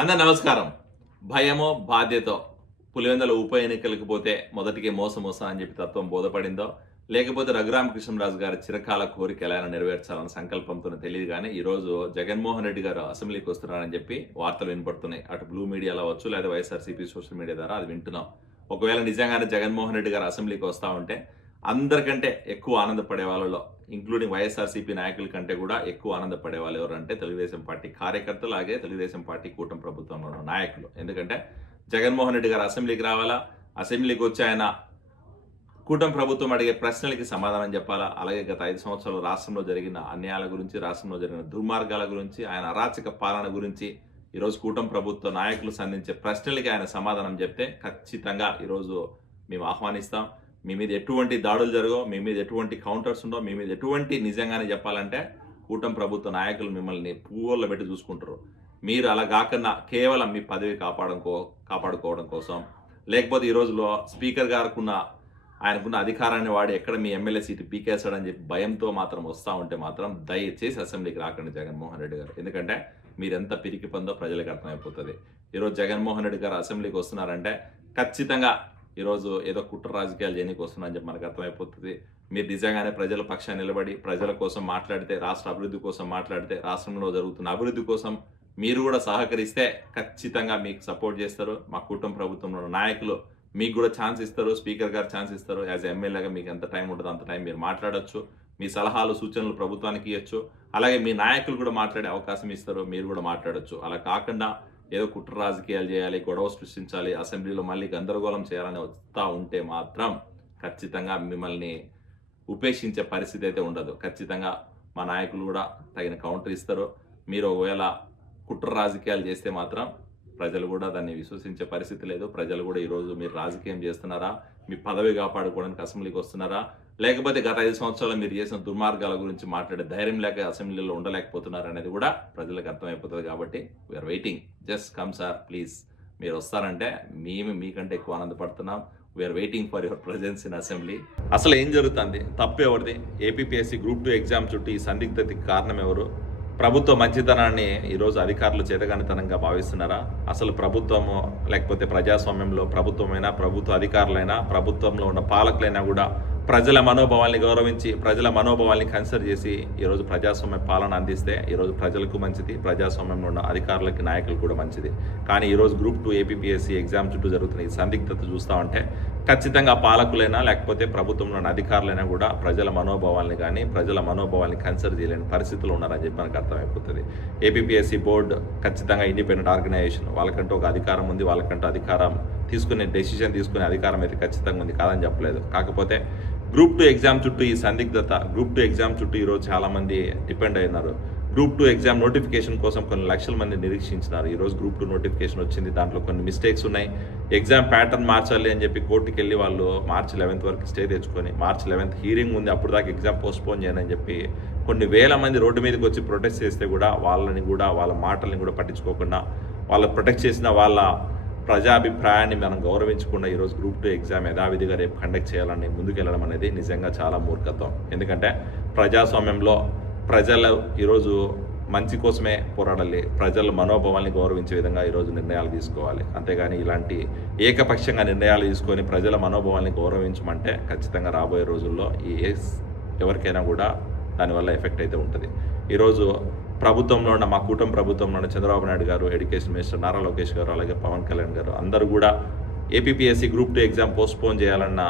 అందరు నమస్కారం. భయమో బాధ్యతో పులివెందుల ఉప ఎన్నికలకు పోతే మొదటికి మోసం అని చెప్పి తత్వం బోధపడిందో లేకపోతే రఘురామకృష్ణరాజు గారి చిరకాల కోరిక ఎలా నెరవేర్చాలన్న సంకల్పంతో తెలియదు కానీ ఈరోజు జగన్మోహన్ రెడ్డి గారు అసెంబ్లీకి వస్తున్నారని చెప్పి వార్తలు వినపడుతున్నాయి. అటు బ్లూ మీడియాలో అవచ్చు లేదా వైఎస్ఆర్సీపీ సోషల్ మీడియా ద్వారా అది వింటున్నాం. ఒకవేళ నిజంగానే జగన్మోహన్ రెడ్డి గారు అసెంబ్లీకి వస్తూ ఉంటే అందరికంటే ఎక్కువ ఆనందపడే వాళ్ళలో ఇంక్లూడింగ్ వైఎస్ఆర్సీపీ నాయకుల కంటే కూడా ఎక్కువ ఆనందపడే వాళ్ళు ఎవరంటే తెలుగుదేశం పార్టీ కార్యకర్తలు అలాగే తెలుగుదేశం పార్టీ కూటమి ప్రభుత్వంలో ఉన్న నాయకులు. ఎందుకంటే జగన్మోహన్ రెడ్డి గారు అసెంబ్లీకి రావాలా? అసెంబ్లీకి వచ్చి ఆయన కూటమి ప్రభుత్వం అడిగే ప్రశ్నలకి సమాధానం చెప్పాలా? అలాగే గత ఐదు సంవత్సరాలు రాష్ట్రంలో జరిగిన అన్యాయాల గురించి రాష్ట్రంలో జరిగిన దుర్మార్గాల గురించి ఆయన అరాచక పాలన గురించి ఈరోజు కూటమి ప్రభుత్వ నాయకులు సంధించే ప్రశ్నలకి ఆయన సమాధానం చెప్తే ఖచ్చితంగా ఈరోజు మేము ఆహ్వానిస్తాం. మీ మీద ఎటువంటి దాడులు జరగవు మీ మీద ఎటువంటి కౌంటర్స్ ఉండవు మీ మీద ఎటువంటి నిజంగానే చెప్పాలంటే కూటమి ప్రభుత్వ నాయకులు మిమ్మల్ని పువ్వుల్లో పెట్టి చూసుకుంటారు. మీరు అలా కాకుండా కేవలం మీ పదవి కాపాడుకో కో కాపాడుకోవడం కోసం లేకపోతే ఈ రోజులో స్పీకర్ గారుకున్న ఆయనకున్న అధికారాన్ని వాడి ఎక్కడ మీ ఎమ్మెల్యే సీటు పీకేస్తాడని చెప్పి భయంతో మాత్రం వస్తూ ఉంటే మాత్రం దయచేసి అసెంబ్లీకి రాకండి జగన్మోహన్ రెడ్డి గారు. ఎందుకంటే మీరెంత పిరికి పొందో ప్రజలకు అర్థమైపోతుంది. ఈరోజు జగన్మోహన్ రెడ్డి గారు అసెంబ్లీకి వస్తున్నారంటే ఖచ్చితంగా ఈరోజు ఏదో కుట్ర రాజకీయాలు చేయడానికి వస్తున్నారని చెప్పి మనకు అర్థమైపోతుంది. మీరు నిజంగానే ప్రజల పక్షాన్ని నిలబడి ప్రజల కోసం మాట్లాడితే రాష్ట్ర అభివృద్ధి కోసం మాట్లాడితే రాష్ట్రంలో జరుగుతున్న అభివృద్ధి కోసం మీరు కూడా సహకరిస్తే ఖచ్చితంగా మీకు సపోర్ట్ చేస్తారు. మా కుటుంబ ప్రభుత్వంలో నాయకులు మీకు కూడా ఛాన్స్ ఇస్తారు. స్పీకర్ గారు ఛాన్స్ ఇస్తారు. యాజ్ ఎమ్మెల్యేగా మీకు ఎంత టైం ఉంటుందో అంత టైం మీరు మాట్లాడచ్చు. మీ సలహాలు సూచనలు ప్రభుత్వానికి ఇవ్వచ్చు అలాగే మీ నాయకులు కూడా మాట్లాడే అవకాశం ఇస్తారు. మీరు కూడా మాట్లాడొచ్చు. అలా కాకుండా ఏదో కుట్ర రాజకీయాలు చేయాలి గొడవ సృష్టించాలి అసెంబ్లీలో మళ్ళీ గందరగోళం చేయాలని వస్తూ ఉంటే మాత్రం ఖచ్చితంగా మిమ్మల్ని ఉపేక్షించే పరిస్థితి అయితే ఉండదు. ఖచ్చితంగా మా నాయకులు కూడా తగిన కౌంటర్ ఇస్తారు. మీరు ఒకవేళ కుట్ర రాజకీయాలు చేస్తే మాత్రం ప్రజలు కూడా దాన్ని విశ్వసించే పరిస్థితి లేదు. ప్రజలు కూడా ఈరోజు మీరు రాజకీయం చేస్తున్నారా? మీ పదవి కాపాడుకోవడానికి అసెంబ్లీకి వస్తున్నారా? లేకపోతే గత ఐదు సంవత్సరాలు మీరు చేసిన దుర్మార్గాల గురించి మాట్లాడే ధైర్యం లేక అసెంబ్లీలో ఉండలేకపోతున్నారు అనేది కూడా ప్రజలకు అర్థమైపోతుంది కాబట్టి we're waiting just come sir please మీరు వస్తారంటే మేము మీకంటే ఎక్కువ ఆనందపడుతున్నాం. We're waiting for your presence in assembly అసలు ఏం జరుగుతుంది? తప్పు ఎవరిది? ఏపీపీఎస్సీ గ్రూప్ టూ ఎగ్జామ్ చుట్టూ ఈ సందిగ్ధతకి కారణం ఎవరు? ప్రభుత్వ మంచితనాన్ని ఈరోజు అధికారులు చేతగానితనంగా భావిస్తున్నారా? అసలు ప్రభుత్వము లేకపోతే ప్రజాస్వామ్యంలో ప్రభుత్వమైనా ప్రభుత్వ అధికారులైనా ప్రభుత్వంలో ఉన్న పాలకులైనా కూడా ప్రజల మనోభావాల్ని గౌరవించి ప్రజల మనోభావాల్ని కన్సిడర్ చేసి ఈరోజు ప్రజాస్వామ్య పాలన అందిస్తే ఈరోజు ప్రజలకు మంచిది ప్రజాస్వామ్యంలో ఉన్న అధికారులకి నాయకులు కూడా మంచిది. కానీ ఈరోజు గ్రూప్ టూ ఏపీఎస్సీ ఎగ్జామ్ చుట్టూ జరుగుతున్న ఈ సందిగ్ధత చూస్తా ఉంటే ఖచ్చితంగా పాలకులైనా లేకపోతే ప్రభుత్వంలో ఉన్న అధికారులైనా కూడా ప్రజల మనోభావాల్ని కానీ ప్రజల మనోభావాల్ని కన్సిడర్ చేయలేని పరిస్థితులు ఉన్నారని చెప్పి మనకు అర్థమైపోతుంది. ఏపీపీఎస్సీ బోర్డు ఖచ్చితంగా ఇండిపెండెంట్ ఆర్గనైజేషన్. వాళ్ళకంటూ ఒక అధికారం ఉంది వాళ్ళకంటూ అధికారం తీసుకునే డెసిషన్ తీసుకునే అధికారం అయితే ఖచ్చితంగా ఉంది కాదని చెప్పలేదు. కాకపోతే గ్రూప్ టూ ఎగ్జామ్ చుట్టూ ఈ సందిగ్ధత గ్రూప్ టూ ఎగ్జామ్ చుట్టూ ఈరోజు చాలామంది డిపెండ్ అయినారు. గ్రూప్ టూ ఎగ్జామ్ నోటిఫికేషన్ కోసం కొన్ని లక్షల మంది నిరీక్షించినారు. ఈరోజు గ్రూప్ టూ నోటిఫికేషన్ వచ్చింది. దాంట్లో కొన్ని మిస్టేక్స్ ఉన్నాయి. ఎగ్జామ్ ప్యాటర్న్ మార్చాలి అని చెప్పి కోర్టుకి వెళ్ళి వాళ్ళు మార్చి లెవెన్త్ వరకు స్టే తెచ్చుకొని మార్చి లెవెన్త్ హీరింగ్ ఉంది అప్పుడు దాకా ఎగ్జామ్ పోస్ట్పోన్ చేయని అని చెప్పి కొన్ని వేల మంది రోడ్డు మీదకి వచ్చి ప్రొటెస్ట్ చేస్తే కూడా వాళ్ళని కూడా వాళ్ళ మాటల్ని కూడా పట్టించుకోకుండా వాళ్ళ ప్రొటెక్ట్ చేసిన వాళ్ళ ప్రజాభిప్రాయాన్ని మనం గౌరవించకుండా ఈరోజు గ్రూప్ టూ ఎగ్జామ్ యథావిధిగా రేపు కండక్ట్ చేయాలని ముందుకెళ్ళడం అనేది నిజంగా చాలా మూర్ఖత్వం. ఎందుకంటే ప్రజాస్వామ్యంలో ప్రజలు ఈరోజు మంచి కోసమే పోరాడాలి. ప్రజల మనోభావాల్ని గౌరవించే విధంగా ఈరోజు నిర్ణయాలు తీసుకోవాలి. అంతేగాని ఇలాంటి ఏకపక్షంగా నిర్ణయాలు తీసుకొని ప్రజల మనోభావాల్ని గౌరవించమంటే ఖచ్చితంగా రాబోయే రోజుల్లో ఈ ఎవరికైనా కూడా దానివల్ల ఎఫెక్ట్ అయితే ఉంటుంది. ఈరోజు ప్రభుత్వంలో ఉన్న మా కూటమి ప్రభుత్వంలో ఉన్న చంద్రబాబు నాయుడు గారు ఎడ్యుకేషన్ మినిస్టర్ నారా లోకేష్ గారు అలాగే పవన్ కళ్యాణ్ గారు అందరూ కూడా APPSC group two exam postpone చేయాలన్న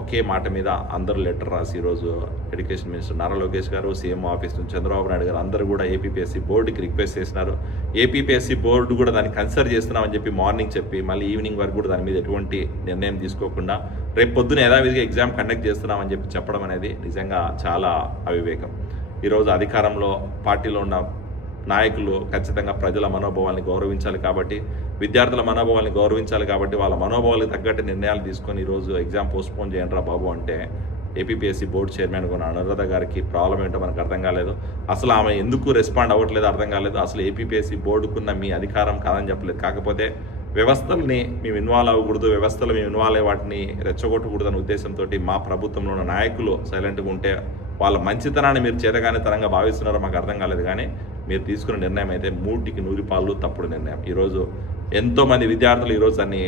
ఒకే మాట మీద అందరూ లెటర్ రాసి ఈరోజు ఎడ్యుకేషన్ మినిస్టర్ నారా లోకేష్ గారు సీఎం ఆఫీస్ నుంచి చంద్రబాబు నాయుడు గారు అందరూ కూడా ఏపీపీఎస్సీ బోర్డుకి రిక్వెస్ట్ చేసినారు. ఏపీపీఎస్సీ బోర్డు కూడా దాన్ని కన్సిడర్ చేస్తున్నామని చెప్పి మార్నింగ్ చెప్పి మళ్ళీ ఈవినింగ్ వరకు కూడా దాని మీద ఎటువంటి నిర్ణయం తీసుకోకుండా రేపు పొద్దున యథావిధిగా ఎగ్జామ్ కండక్ట్ చేస్తున్నామని చెప్పి చెప్పడం అనేది నిజంగా చాలా అవివేకం. ఈరోజు అధికారంలో పార్టీలో ఉన్న నాయకులు ఖచ్చితంగా ప్రజల మనోభావాల్ని గౌరవించాలి కాబట్టి విద్యార్థుల మనోభావాల్ని గౌరవించాలి కాబట్టి వాళ్ళ మనోభావాలకు తగ్గట్టు నిర్ణయాలు తీసుకొని ఈరోజు ఎగ్జామ్ పోస్ట్పోన్ చేయండి రా బాబు అంటే ఏపీపీఎస్సీ బోర్డు చైర్మన్ కొన్న అనురాధ గారికి ప్రాబ్లం ఏంటో మనకు అర్థం కాలేదు. అసలు ఆమె ఎందుకు రెస్పాండ్ అవ్వట్లేదు అర్థం కాలేదు. అసలు ఏపీపీఎస్సీ బోర్డుకున్న మీ అధికారం కాదని చెప్పలేదు. కాకపోతే వ్యవస్థల్ని మేము ఇన్వాల్వ్ అవ్వకూడదు వ్యవస్థలు మేము ఇన్వాల్వ్ అయ్యే వాటిని రెచ్చగొట్టకూడదు అనే ఉద్దేశంతో మా ప్రభుత్వంలో ఉన్న నాయకులు సైలెంట్గా ఉంటే వాళ్ళ మంచితనాన్ని మీరు చేతగానే తరంగా భావిస్తున్నారో మాకు అర్థం కాలేదు కానీ మీరు తీసుకున్న నిర్ణయం అయితే మూటికి నూరి పాలు తప్పుడు నిర్ణయం. ఈరోజు ఎంతోమంది విద్యార్థులు ఈరోజు దాన్ని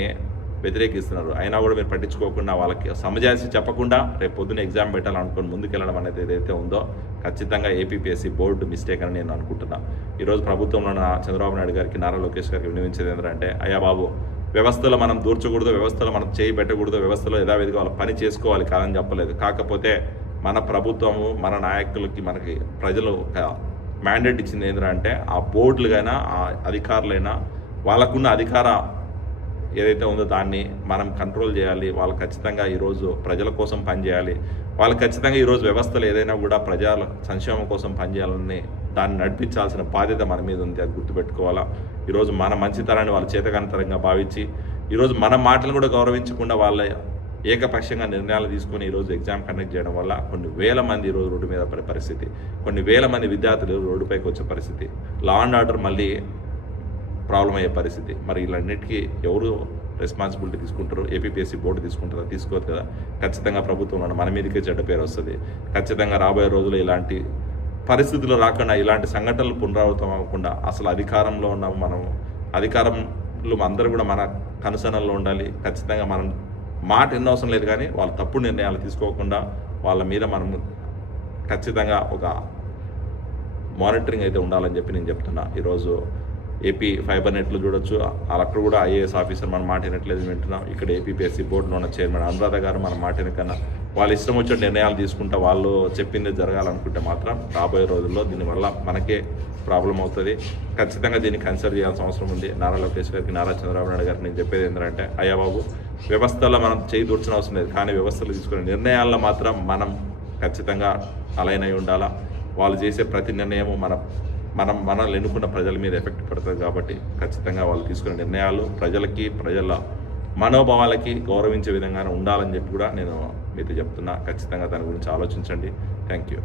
వ్యతిరేకిస్తున్నారు. అయినా కూడా మీరు పట్టించుకోకుండా వాళ్ళకి సమజాసి చెప్పకుండా రేపు పొద్దున్న ఎగ్జామ్ పెట్టాలనుకుని ముందుకెళ్ళడం అనేది ఏదైతే ఉందో ఖచ్చితంగా ఏపీపీఎస్సీ బోర్డు మిస్టేక్ అని నేను అనుకుంటున్నా. ఈరోజు ప్రభుత్వంలో చంద్రబాబు నాయుడు గారికి నారా లోకేష్ గారికి వినియోగించేది ఏంటంటే అయ్యా బాబు వ్యవస్థలో మనం దూర్చకూడదు వ్యవస్థలో మనం చేయి పెట్టకూడదు వ్యవస్థలో యథావిధిగా వాళ్ళు పని చేసుకోవాలి కాదని చెప్పలేదు. కాకపోతే మన ప్రభుత్వము మన నాయకులకి మనకి ప్రజలు ఒక మ్యాండేట్ ఇచ్చింది ఏంటంటే ఆ బోర్డులుగైనా ఆ అధికారులైనా వాళ్ళకున్న అధికార ఏదైతే ఉందో దాన్ని మనం కంట్రోల్ చేయాలి. వాళ్ళు ఖచ్చితంగా ఈరోజు ప్రజల కోసం పనిచేయాలి. వాళ్ళు ఖచ్చితంగా ఈరోజు వ్యవస్థలు ఏదైనా కూడా ప్రజల సంక్షేమం కోసం పనిచేయాలని దాన్ని నడిపించాల్సిన బాధ్యత మన మీద ఉంది. అది గుర్తుపెట్టుకోవాలా? ఈరోజు మన మంచితనాన్ని వాళ్ళ చేతకానితరంగా భావించి ఈరోజు మన మాటలు కూడా గౌరవించకుండా వాళ్ళ ఏకపక్షంగా నిర్ణయాలు తీసుకొని ఈరోజు ఎగ్జామ్ కండక్ట్ చేయడం వల్ల కొన్ని వేల మంది ఈరోజు రోడ్డు మీద పడే పరిస్థితి కొన్ని వేల మంది విద్యార్థులు రోడ్డుపైకి వచ్చే పరిస్థితి లా అండ్ ఆర్డర్ మళ్ళీ ప్రాబ్లం అయ్యే పరిస్థితి. మరి వీళ్ళన్నిటికీ ఎవరు రెస్పాన్సిబిలిటీ తీసుకుంటారు? ఏపీఎస్సీ బోర్డు తీసుకుంటారా? తీసుకోవద్దు కదా. ఖచ్చితంగా ప్రభుత్వం మన మీదకే చెడ్డ పేరు వస్తుంది. ఖచ్చితంగా రాబోయే రోజుల్లో ఇలాంటి పరిస్థితులు రాకుండా ఇలాంటి సంఘటనలు పునరావృతం అవ్వకుండా అసలు అధికారంలో ఉన్నాము మనం. అధికారంలో అందరూ కూడా మన కనుసనల్లో ఉండాలి. ఖచ్చితంగా మనం మాట ఎన్నో అవసరం లేదు కానీ వాళ్ళు తప్పుడు నిర్ణయాలు తీసుకోకుండా వాళ్ళ మీద మనం ఖచ్చితంగా ఒక మానిటరింగ్ అయితే ఉండాలని చెప్పి నేను చెప్తున్నా. ఈరోజు ఏపీ ఫైబర్ నెట్లు చూడొచ్చు. అక్కడ కూడా ఐఏఎస్ ఆఫీసర్ మన మాట వినట్లేదు వింటున్నాం. ఇక్కడ ఏపీపీఎస్సీ బోర్డులో ఉన్న చైర్మన్ అనురాధ గారు మన మాట వినకన్నా వాళ్ళు ఇష్టం వచ్చిన నిర్ణయాలు తీసుకుంటా వాళ్ళు చెప్పింది జరగాలనుకుంటే మాత్రం రాబోయే రోజుల్లో దీనివల్ల మనకే ప్రాబ్లం అవుతుంది. ఖచ్చితంగా దీన్ని కన్సిడర్ చేయాల్సిన అవసరం ఉంది. నారా లోకేష్ గారికి నారా చంద్రబాబు నాయుడు గారికి నేను చెప్పేది ఏంటంటే అయ్యా బాబు వ్యవస్థలో మనం చేయి దూర్చిన అవసరం లేదు. కానీ వ్యవస్థలు తీసుకునే నిర్ణయాల్లో మాత్రం మనం ఖచ్చితంగా అలైన్ అయి ఉండాలా? వాళ్ళు చేసే ప్రతి నిర్ణయము మన మనం మనల్ని ఎన్నుకున్న ప్రజల మీద ఎఫెక్ట్ పడుతుంది కాబట్టి ఖచ్చితంగా వాళ్ళు తీసుకునే నిర్ణయాలు ప్రజలకి ప్రజల మనోభావాలకి గౌరవించే విధంగానే ఉండాలని చెప్పి కూడా నేను మీతో చెప్తున్నా. ఖచ్చితంగా దాని గురించి ఆలోచించండి. Thank you